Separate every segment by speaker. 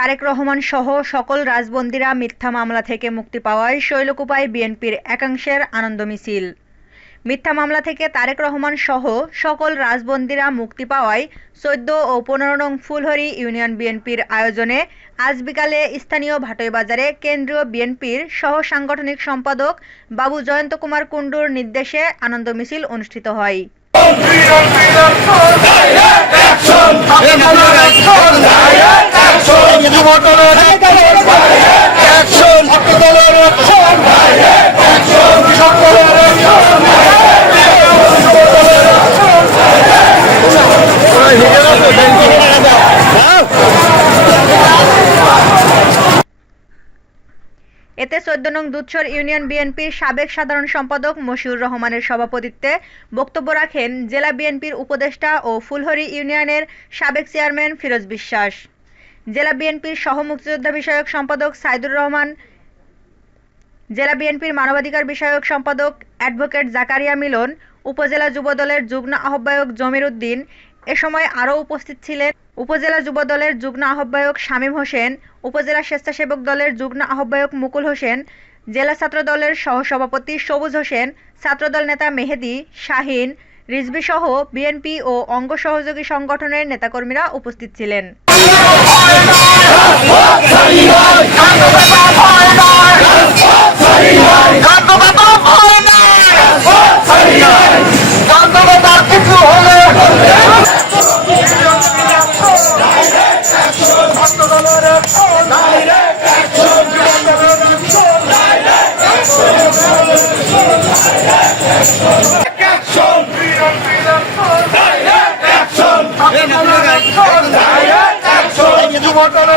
Speaker 1: তারেক রহমান সহ সকল রাজবন্দীরা মিথ্যা মামলা থেকে মুক্তি পাওয়ায় শৈলকুপায় বিএনপির একাংশের আনন্দ মিছিল। মিথ্যা মামলা থেকে তারেক রহমান সহ সকল রাজবন্দীরা মুক্তি পাওয়ায় চোদ্দ ও পনেরো নং ফুলহরি ইউনিয়ন বিএনপির আয়োজনে আজ বিকালে স্থানীয় ভাটই বাজারে কেন্দ্রীয় বিএনপির সহ সাংগঠনিক সম্পাদক বাবু জয়ন্ত কুমার কুণ্ডুর নির্দেশে আনন্দ মিছিল অনুষ্ঠিত হয়। এতে চোদ্দ নং দুধসর ইউনিয়ন বিএনপির সাবেক সাধারণ সম্পাদক মশিউর রহমানের সভাপতিত্বে বক্তব্য রাখেন জেলা বিএনপির উপদেষ্টা ও ফুলহরি ইউনিয়নের সাবেক চেয়ারম্যান ফিরোজ বিশ্বাস। জেলা বিএনপির সহ মুক্তিযোদ্ধা বিষয়ক সম্পাদক সাইদুর রহমান, জেলা বিএনপির মানবাধিকার বিষয়ক সম্পাদক অ্যাডভোকেট জাকারিয়া মিলন, উপজেলা যুবদলের যুগ্ম আহ্বায়ক জমির উদ্দিন, এ সময় আরও উপস্থিত ছিলেন উপজেলা যুবদলের যুগ্ম আহ্বায়ক শামীম হোসেন, উপজেলা স্বেচ্ছাসেবক দলের যুগ্ম আহ্বায়ক মুকুল হোসেন, জেলা ছাত্র দলের সহসভাপতি সবুজ হোসেন ছাত্রদল নেতা মেহেদি, শাহিন, রিজভি সহ বিএনপি ও অঙ্গ সহযোগী সংগঠনের নেতাকর্মীরা উপস্থিত ছিলেন।
Speaker 2: সবাই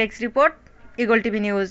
Speaker 1: desk report Eagle TV News.